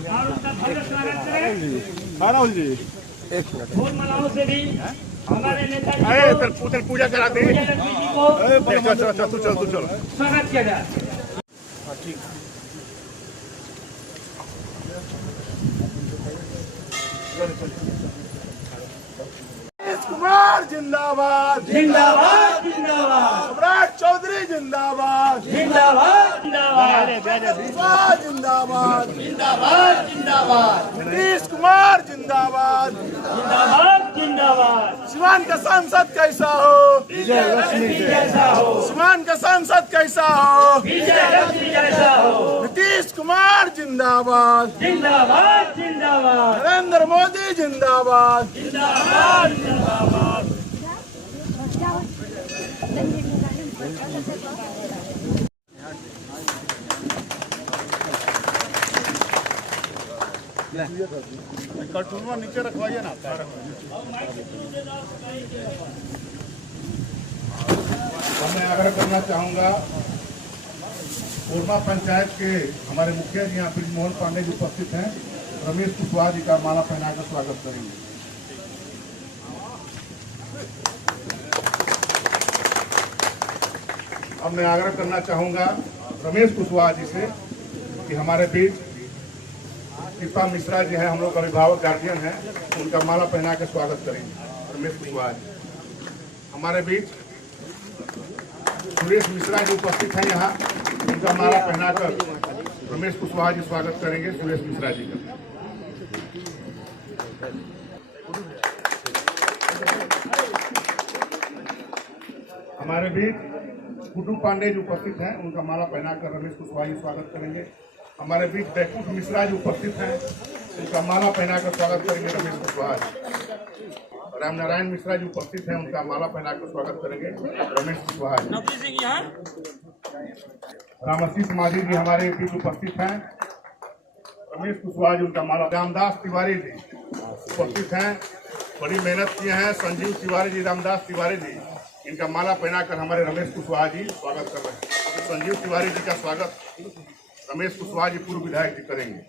और उनका भव्य स्वागत करें। राहुल जी फूल मालाओं से भी हमारे नेता जी उधर पूजा कराते जी को चल स्वागत किया जाए। कुमार जिंदाबाद जिंदाबाद जिंदाबाद सम्राट चौधरी जिंदाबाद जिंदाबाद जिंदाबाद जिंदाबाद जिंदाबाद जिंदाबाद नीतीश कुमार जिंदाबाद जिंदाबाद जिंदाबाद। सिवान का सांसद कैसा हो विजय लक्ष्मी जैसा हो, सिवान का सांसद कैसा हो विजय लक्ष्मी जैसा हो। नीतीश कुमार जिंदाबाद जिंदाबाद जिंदाबाद नरेंद्र मोदी जिंदाबाद जिंदाबाद जिंदाबाद। कार्टून नीचे रखवाइए ना। मैं आग्रह करना चाहूंगा कोरमा पंचायत के हमारे मुखिया जी यहाँ ब्रिजमोहन पांडे जी उपस्थित हैं। रमेश कुशवाहा जी का माला पहनाकर स्वागत करेंगे। अब मैं आग्रह करना चाहूंगा रमेश कुशवाहा जी से कि हमारे बीच कृपा मिश्रा जी हैं, हम लोग अभिभावक गार्जियन हैं, उनका माला पहना के स्वागत करेंगे। रमेश कुशवाहा जी हमारे बीच सुरेश मिश्रा जी उपस्थित हैं यहाँ, उनका माला पहनाकर रमेश कुशवाहा जी स्वागत करेंगे सुरेश मिश्रा जी का। हमारे बीच कुटु पांडे जी उपस्थित हैं, उनका माला पहनाकर रमेश कुशवाहा जी स्वागत करेंगे। हमारे बीच बैकुंठ मिश्रा जी उपस्थित हैं, उनका माला पहनाकर स्वागत करेंगे रमेश कुशवाहा जी। राम नारायण मिश्रा जी उपस्थित हैं, उनका माला पहनाकर स्वागत करेंगे रमेश कुशवाहा जी। रामसी माझी जी हमारे बीच उपस्थित हैं, रमेश कुशवाहा जी उनका माला। रामदास तिवारी जी उपस्थित हैं, बड़ी मेहनत किए हैं संजीव तिवारी जी, रामदास तिवारी जी, इनका माला पहनाकर हमारे रमेश कुशवाहा जी स्वागत कर रहे हैं। संजीव तिवारी जी का स्वागत रमेश कुशवाहा जी पूर्व विधायक जी करेंगे।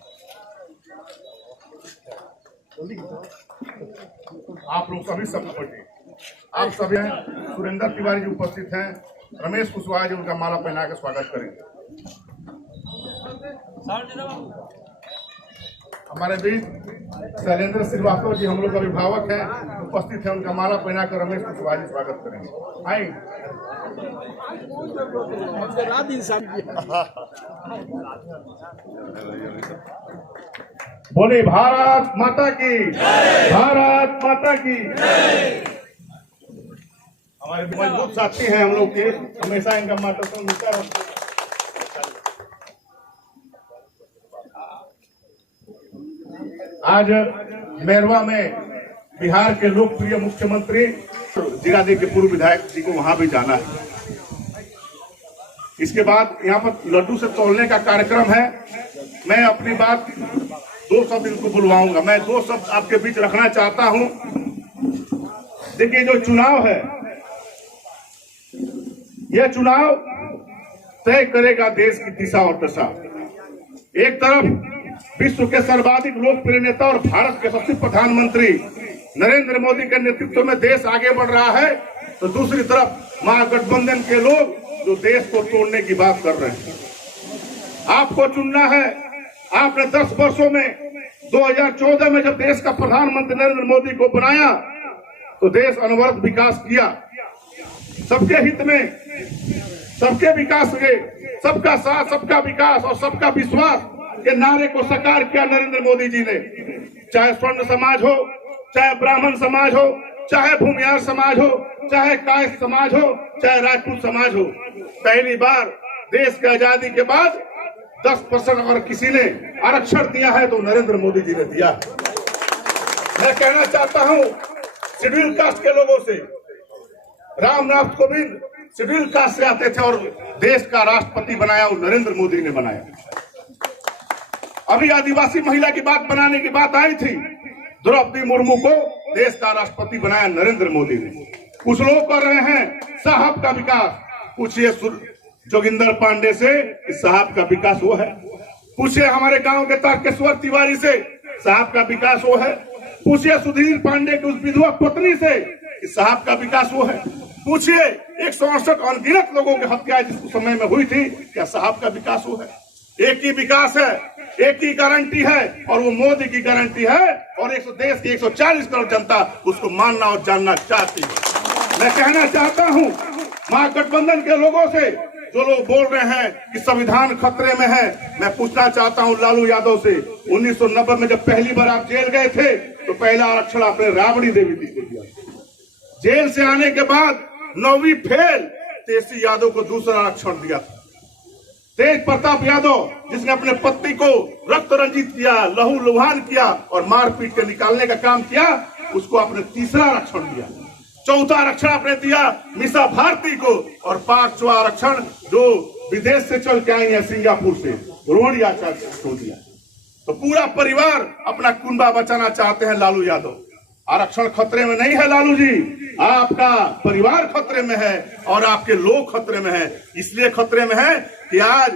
आप लोग सभी सब बैठे, आप सभी हैं। सुरेंद्र तिवारी जी उपस्थित हैं, रमेश कुशवाहा जी उनका माला पहनाकर स्वागत करेंगे। हमारे बीच शैलेंद्र श्रीवास्तव जी हम लोग अभिभावक हैं, उपस्थित हैं, उनका माला पहनाकर रमेश कुशवाहा जी स्वागत करेंगे। आए बोले भारत माता की, भारत माता की। हमारे मजबूत साथी हैं हम लोग के, हमेशा इनका मार्गदर्शन मिलता रहता है। आज मैरवा में बिहार के लोकप्रिय मुख्यमंत्री जीरादेव के पूर्व विधायक जी को वहां भी जाना है। इसके बाद यहाँ पर लड्डू से तोलने का कार्यक्रम है। मैं अपनी बात दो शब्द इनको बुलवाऊंगा, मैं दो शब्द आपके बीच रखना चाहता हूं। देखिए जो चुनाव है, यह चुनाव तय करेगा देश की दिशा और दशा। एक तरफ विश्व के सर्वाधिक लोकप्रिय नेता और भारत के सबसे प्रधानमंत्री नरेंद्र मोदी के नेतृत्व में देश आगे बढ़ रहा है, तो दूसरी तरफ महागठबंधन के लोग जो देश को तोड़ने की बात कर रहे हैं। आपको चुनना है। आपने 10 वर्षों में 2014 में जब देश का प्रधानमंत्री नरेंद्र मोदी को बनाया तो देश अनवरत विकास किया। सबके हित में, सबके विकास के, सबका साथ, सबका विकास और सबका विश्वास के नारे को साकार किया नरेंद्र मोदी जी ने। चाहे स्वर्ण समाज हो, चाहे ब्राह्मण समाज हो, चाहे भूमिहार समाज हो, चाहे कायस्थ समाज हो, चाहे राजपूत समाज हो, पहली बार देश की आजादी के बाद 10% अगर किसी ने आरक्षण दिया है तो नरेंद्र मोदी जी ने दिया। मैं कहना चाहता हूं शेड्यूल कास्ट के लोगों से, रामनाथ कोविंद शेड्यूल कास्ट से आते थे और देश का राष्ट्रपति बनाया वो नरेंद्र मोदी ने बनाया। अभी आदिवासी महिला की बात बनाने की बात आई थी, द्रौपदी मुर्मू को देश का राष्ट्रपति बनाया नरेंद्र मोदी ने। कुछ लोग कर रहे हैं साहब का विकास, पूछिए जोगिंदर पांडे से साहब का विकास वो है। पूछिए हमारे गांव के तारकेश्वर तिवारी से, साहब का विकास वो है। पूछिए सुधीर पांडे की उस विधवा पत्नी से, साहब का विकास वो है। पूछिए 168 अनगिनत लोगों की हत्या जिस समय में हुई थी, क्या साहब का विकास वो है? एक ही विकास है, एक ही गारंटी है, और वो मोदी की गारंटी है, और देश की 140 करोड़ जनता उसको मानना और जानना चाहती है। मैं कहना चाहता हूं महागठबंधन के लोगों से, जो लोग बोल रहे हैं कि संविधान खतरे में है, मैं पूछना चाहता हूं लालू यादव से, 1990 में जब पहली बार आप जेल गए थे तो पहला आरक्षण आपने राबड़ी देवी जी को दिया। जेल से आने के बाद 9वीं फेल तेजस्वी यादव को दूसरा आरक्षण दिया था। तेज प्रताप यादव जिसने अपने पत्नी को रक्त रंजित किया, लहू लुहान किया और मारपीट के निकालने का काम किया, उसको आपने तीसरा आरक्षण दिया। चौथा आरक्षण आपने दिया मीसा भारती को, और 5वां आरक्षण जो विदेश से चल के आई है सिंगापुर से, रोहड़ी आचार्य को दिया। तो पूरा परिवार अपना कुंबा बचाना चाहते हैं लालू यादव। आरक्षण खतरे में नहीं है लालू जी, आपका परिवार खतरे में है और आपके लोग खतरे में है। इसलिए खतरे में है कि आज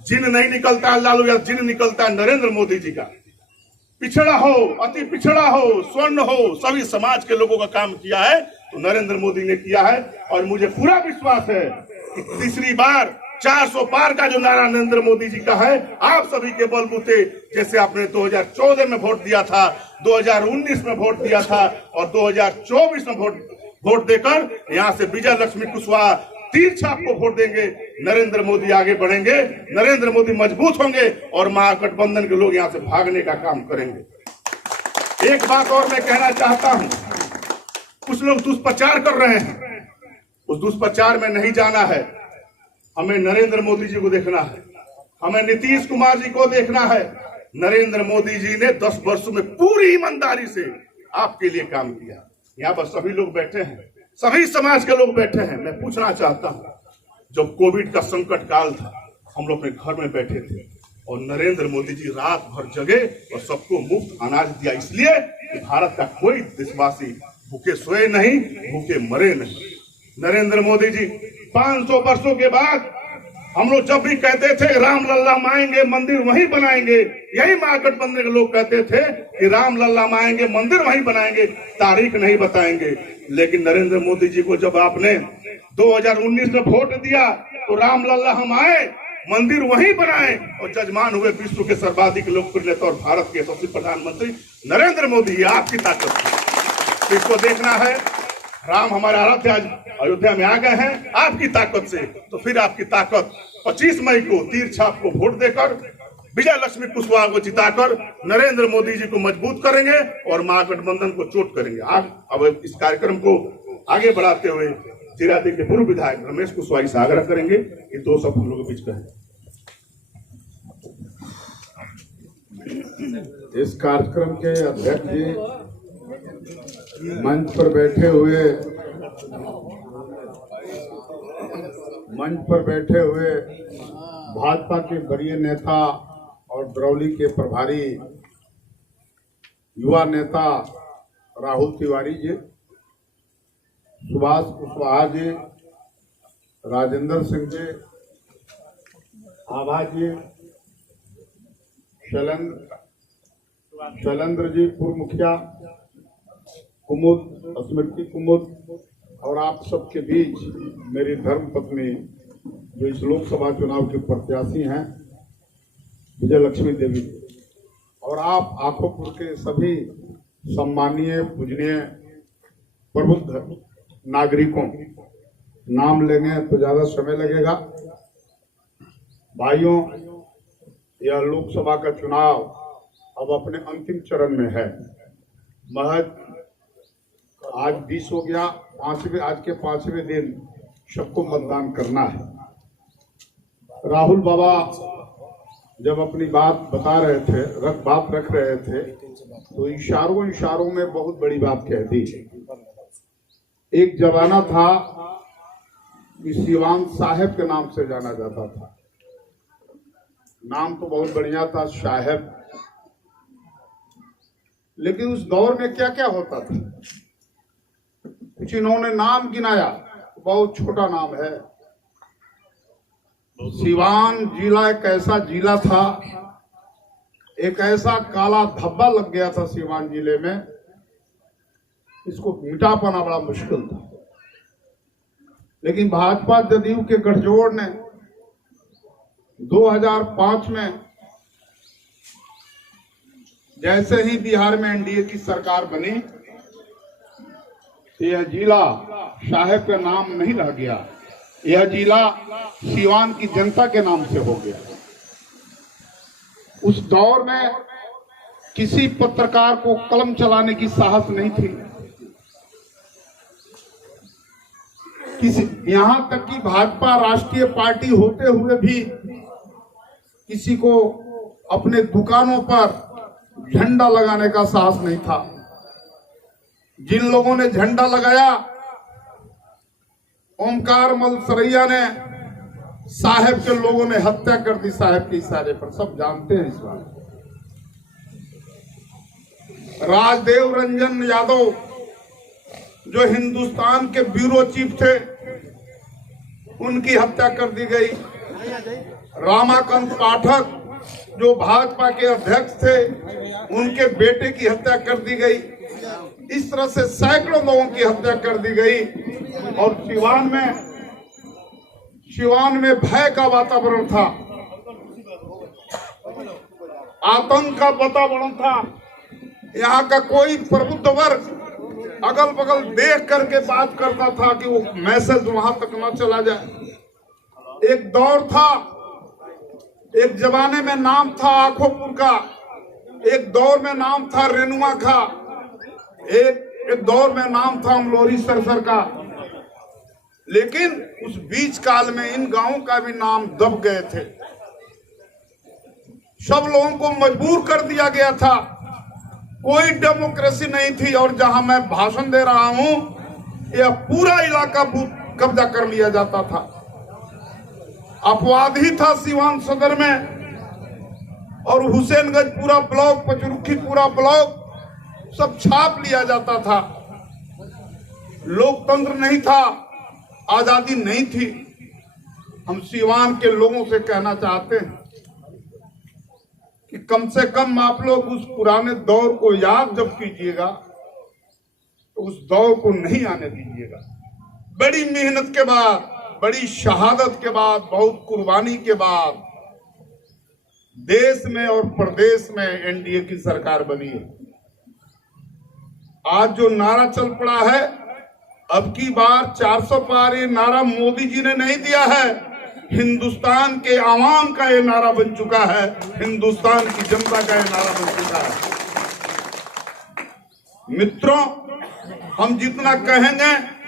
जिन नहीं निकलता है लालू यादव, जिन निकलता है नरेंद्र मोदी जी का। पिछड़ा हो, अति पिछड़ा हो, स्वर्ण हो, सभी समाज के लोगों का काम किया है तो नरेंद्र मोदी ने किया है। और मुझे पूरा विश्वास है कि तीसरी बार 400 पार का जो नारा नरेंद्र मोदी जी का है, आप सभी के बलबूते, जैसे आपने 2014 में वोट दिया था, 2019 में वोट दिया था और 2024 में वोट देकर यहाँ से विजय लक्ष्मी कुशवाहा तीर छाप को वोट देंगे। नरेंद्र मोदी आगे बढ़ेंगे, नरेंद्र मोदी मजबूत होंगे और महागठबंधन के लोग यहाँ से भागने का काम करेंगे। एक बात और मैं कहना चाहता हूँ, कुछ लोग दुष्प्रचार कर रहे हैं, उस दुष्प्रचार में नहीं जाना है। हमें नरेंद्र मोदी जी को देखना है, हमें नीतीश कुमार जी को देखना है। नरेंद्र मोदी जी ने 10 वर्षों में पूरी ईमानदारी से आपके लिए काम किया। यहाँ पर सभी लोग बैठे हैं, सभी समाज के लोग बैठे हैं। मैं पूछना चाहता हूँ, जब कोविड का संकट काल था, हम लोग अपने घर में बैठे थे और नरेंद्र मोदी जी रात भर जगे और सबको मुफ्त अनाज दिया, इसलिए कि भारत का कोई देशवासी भूखे सोए नहीं, भूखे मरे नहीं। नरेंद्र मोदी जी 500 वर्षों के बाद हम लोग जब भी कहते थे राम लल्ला आएंगे मंदिर वहीं बनाएंगे, यही महागठबंधन के लोग कहते थे कि राम लल्ला आएंगे मंदिर वहीं बनाएंगे, तारीख नहीं बताएंगे। लेकिन नरेंद्र मोदी जी को जब आपने 2019 में वोट दिया तो राम लल्ला हम आए, मंदिर वहीं बनाए और जजमान हुए विश्व के सर्वाधिक लोकप्रिय नेता और भारत के यशस्वी प्रधानमंत्री नरेंद्र मोदी। ये आपकी ताकत है, इसको देखना है। राम हमारा रथ आज अयोध्या में आ गए हैं आपकी ताकत से, तो फिर आपकी ताकत 25 मई को तीर छाप को वोट देकर विजय लक्ष्मी कुशवाहा को जिताकर नरेंद्र मोदी जी को मजबूत करेंगे और महागठबंधन को चोट करेंगे। अब इस कार्यक्रम को आगे बढ़ाते हुए जीरादेव के पूर्व विधायक रमेश कुशवाहा से आग्रह करेंगे कि 2 शब्द हम लोगों के बीच कहें। इस कार्यक्रम के अध्यक्ष जी, मंच पर बैठे हुए भाजपा के वरीय नेता और दरौली के प्रभारी युवा नेता राहुल तिवारी जी, सुभाष कुशवाहा जी, राजेंद्र सिंह जी, आभा जी, शैलेंद्र जी पूर्व मुखिया, कुमुद, स्मृति कुमुद, और आप सबके बीच मेरी धर्म पत्नी जो इस लोकसभा चुनाव के प्रत्याशी हैं विजय लक्ष्मी देवी, और आप आखोपुर के सभी सम्मानीय पूजनीय प्रबुद्ध नागरिकों। नाम लेंगे तो ज्यादा समय लगेगा। भाइयों, यह लोकसभा का चुनाव अब अपने अंतिम चरण में है। महज आज 20 हो गया, आज के 5वें दिन सबको मतदान करना है। राहुल बाबा जब अपनी बात रख रहे थे तो इशारों में बहुत बड़ी बात कह दी। एक जमाना था कि सिवान साहेब के नाम से जाना जाता था, नाम तो बहुत बढ़िया था साहेब, लेकिन उस दौर में क्या क्या होता था कुछ इन्होंने नाम गिनाया, बहुत छोटा नाम है। सिवान जिला एक ऐसा जिला था, एक ऐसा काला धब्बा लग गया था सिवान जिले में, इसको मिटा पाना बड़ा मुश्किल था। लेकिन भाजपा जदयू के गठजोड़ ने 2005 में जैसे ही बिहार में एनडीए की सरकार बनी, यह जिला साहेब का नाम नहीं रह गया, यह जिला सिवान की जनता के नाम से हो गया। उस दौर में किसी पत्रकार को कलम चलाने की साहस नहीं थी, यहां तक कि भाजपा राष्ट्रीय पार्टी होते हुए भी किसी को अपने दुकानों पर झंडा लगाने का साहस नहीं था। जिन लोगों ने झंडा लगाया, ओमकार मल सरैया ने, साहेब के लोगों ने हत्या कर दी साहेब के इशारे पर, सब जानते हैं इस बात। राजदेव रंजन यादव जो हिंदुस्तान के ब्यूरो चीफ थे, उनकी हत्या कर दी गई। रामाकांत पाठक जो भाजपा के अध्यक्ष थे, उनके बेटे की हत्या कर दी गई। इस तरह से सैकड़ों लोगों की हत्या कर दी गई और सिवान में भय का वातावरण था, आतंक का वातावरण था। यहाँ का कोई प्रबुद्ध वर्ग अगल बगल देख करके बात करता था कि वो मैसेज वहां तक न चला जाए। एक दौर था, एक जमाने में नाम था आखोपुर का, एक दौर में नाम था रेनुआ का, एक दौर में नाम था अमलोरी सरसर का। लेकिन उस बीच काल में इन गांवों का भी नाम दब गए थे, सब लोगों को मजबूर कर दिया गया था, कोई डेमोक्रेसी नहीं थी। और जहां मैं भाषण दे रहा हूं, यह पूरा इलाका कब्जा कर लिया जाता था। अपवाद ही था सिवान सदर में, और हुसैनगंज पूरा ब्लॉक, पचरुखी पूरा ब्लॉक सब छाप लिया जाता था। लोकतंत्र नहीं था, आजादी नहीं थी। हम सिवान के लोगों से कहना चाहते हैं कि कम से कम आप लोग उस पुराने दौर को याद जब कीजिएगा, तो उस दौर को नहीं आने दीजिएगा। बड़ी मेहनत के बाद, बड़ी शहादत के बाद, बहुत कुर्बानी के बाद देश में और प्रदेश में एनडीए की सरकार बनी है। आज जो नारा चल पड़ा है, अब की बार 400 पार, ये नारा मोदी जी ने नहीं दिया है, हिंदुस्तान के आवाम का ये नारा बन चुका है, हिंदुस्तान की जनता का ये नारा बन चुका है। मित्रों, हम जितना कहेंगे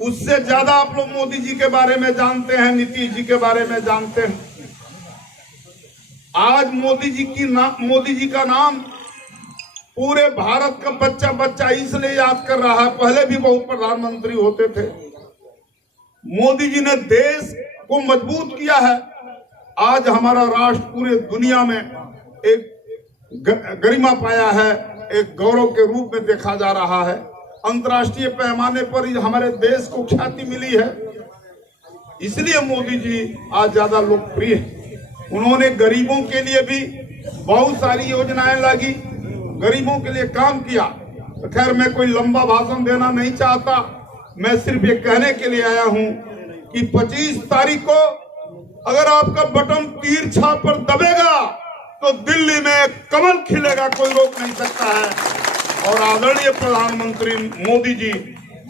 उससे ज्यादा आप लोग मोदी जी के बारे में जानते हैं, नीतीश जी के बारे में जानते हैं। आज मोदी जी का नाम पूरे भारत का बच्चा बच्चा इसलिए याद कर रहा है, पहले भी बहुत प्रधानमंत्री होते थे। मोदी जी ने देश को मजबूत किया है। आज हमारा राष्ट्र पूरे दुनिया में एक गरिमा पाया है, एक गौरव के रूप में देखा जा रहा है। अंतर्राष्ट्रीय पैमाने पर हमारे देश को ख्याति मिली है, इसलिए मोदी जी आज ज्यादा लोकप्रिय है। उन्होंने गरीबों के लिए भी बहुत सारी योजनाएं लागी, गरीबों के लिए काम किया। तो खैर, मैं कोई लंबा भाषण देना नहीं चाहता, मैं सिर्फ ये कहने के लिए आया हूं कि 25 तारीख को अगर आपका बटन तीर छाप पर दबेगा तो दिल्ली में कमल खिलेगा, कोई रोक नहीं सकता है। और आदरणीय प्रधानमंत्री मोदी जी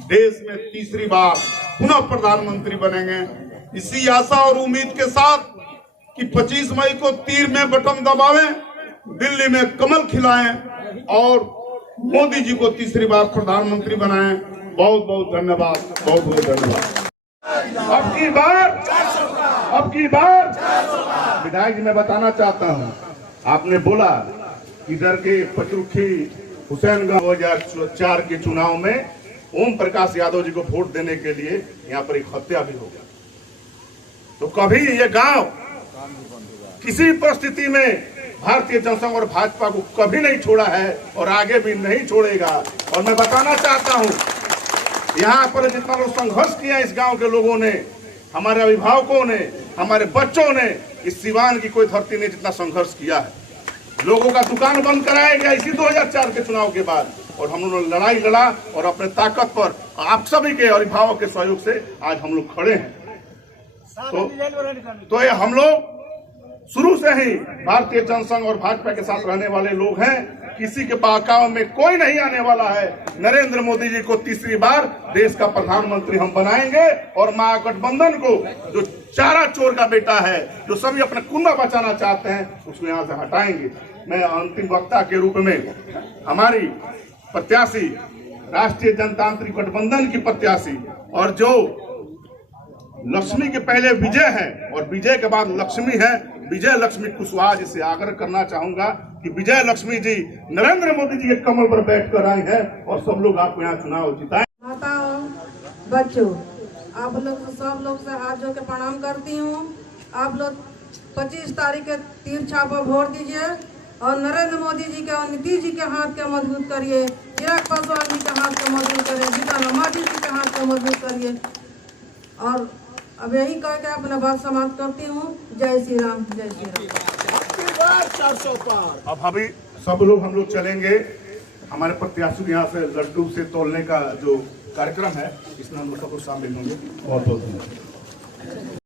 देश में तीसरी बार पुनः प्रधानमंत्री बनेंगे। इसी आशा और उम्मीद के साथ कि 25 मई को तीर में बटन दबावें, दिल्ली में कमल खिलाएं और मोदी जी को तीसरी बार प्रधानमंत्री बनाएं। बहुत बहुत धन्यवाद, बहुत बहुत धन्यवाद। अब की बार विधायक जी, मैं बताना चाहता हूं, आपने बोला इधर के पचरुखी हुसैनगंज 2004 के चुनाव में ओम प्रकाश यादव जी को वोट देने के लिए यहाँ पर एक हत्या भी हो गया। तो कभी ये गांव किसी परिस्थिति में भारतीय जनसंघ और भाजपा को कभी नहीं छोड़ा है और आगे भी नहीं छोड़ेगा। और मैं बताना चाहता हूं, यहाँ पर जितना लोग संघर्ष किया इस गांव के लोगों ने, हमारे अभिभावकों ने, हमारे बच्चों ने इस सिवान की कोई धरती ने जितना संघर्ष किया है। लोगों का दुकान बंद कराया गया इसी 2004 के चुनाव के बाद, और हम लोगों ने लड़ाई लड़ा और अपने ताकत पर आप सभी के अभिभावक के सहयोग से आज हम लोग खड़े हैं। तो ये हम लोग शुरू से ही भारतीय जनसंघ और भाजपा के साथ रहने वाले लोग हैं। किसी के बहकावे में कोई नहीं आने वाला है। नरेंद्र मोदी जी को तीसरी बार देश का प्रधानमंत्री हम बनाएंगे और महागठबंधन को, जो चारा चोर का बेटा है, जो सभी अपना कुंडा बचाना चाहते हैं, उसको यहाँ से हटाएंगे। मैं अंतिम वक्ता के रूप में हमारी प्रत्याशी, राष्ट्रीय जनतांत्रिक गठबंधन की प्रत्याशी, और जो लक्ष्मी के पहले विजय है और विजय के बाद लक्ष्मी है, विजय लक्ष्मी कुशवाहा जी से आग्रह करना चाहूंगा कि विजय लक्ष्मी जी नरेंद्र मोदी जी के कमल पर बैठकर आई हैं और सब लोग आपको यहाँ चुनाव जिताएं। माताओं, बच्चों, आप लोग सब लोग से हाथ जोड़ के प्रणाम करती हूँ। आप लोग 25 तारीख के तीर छाप वोट दीजिए और नरेंद्र मोदी जी के और नीतीश जी के हाथ के मजबूत करिए, चिराग पासवान जी के हाथ के मजबूत करिए, जीतन राम जी के हाथ के मजबूत करिए। और अब यही कह के अपना बात समाप्त करती हूँ। जय श्री राम, जय श्री राम। अब अभी सब लोग हम लोग चलेंगे। हमारे प्रत्याशी यहाँ से लड्डू से तोलने का जो कार्यक्रम है, इसमें हम लोग सब शामिल होंगे। बहुत बहुत धन्यवाद।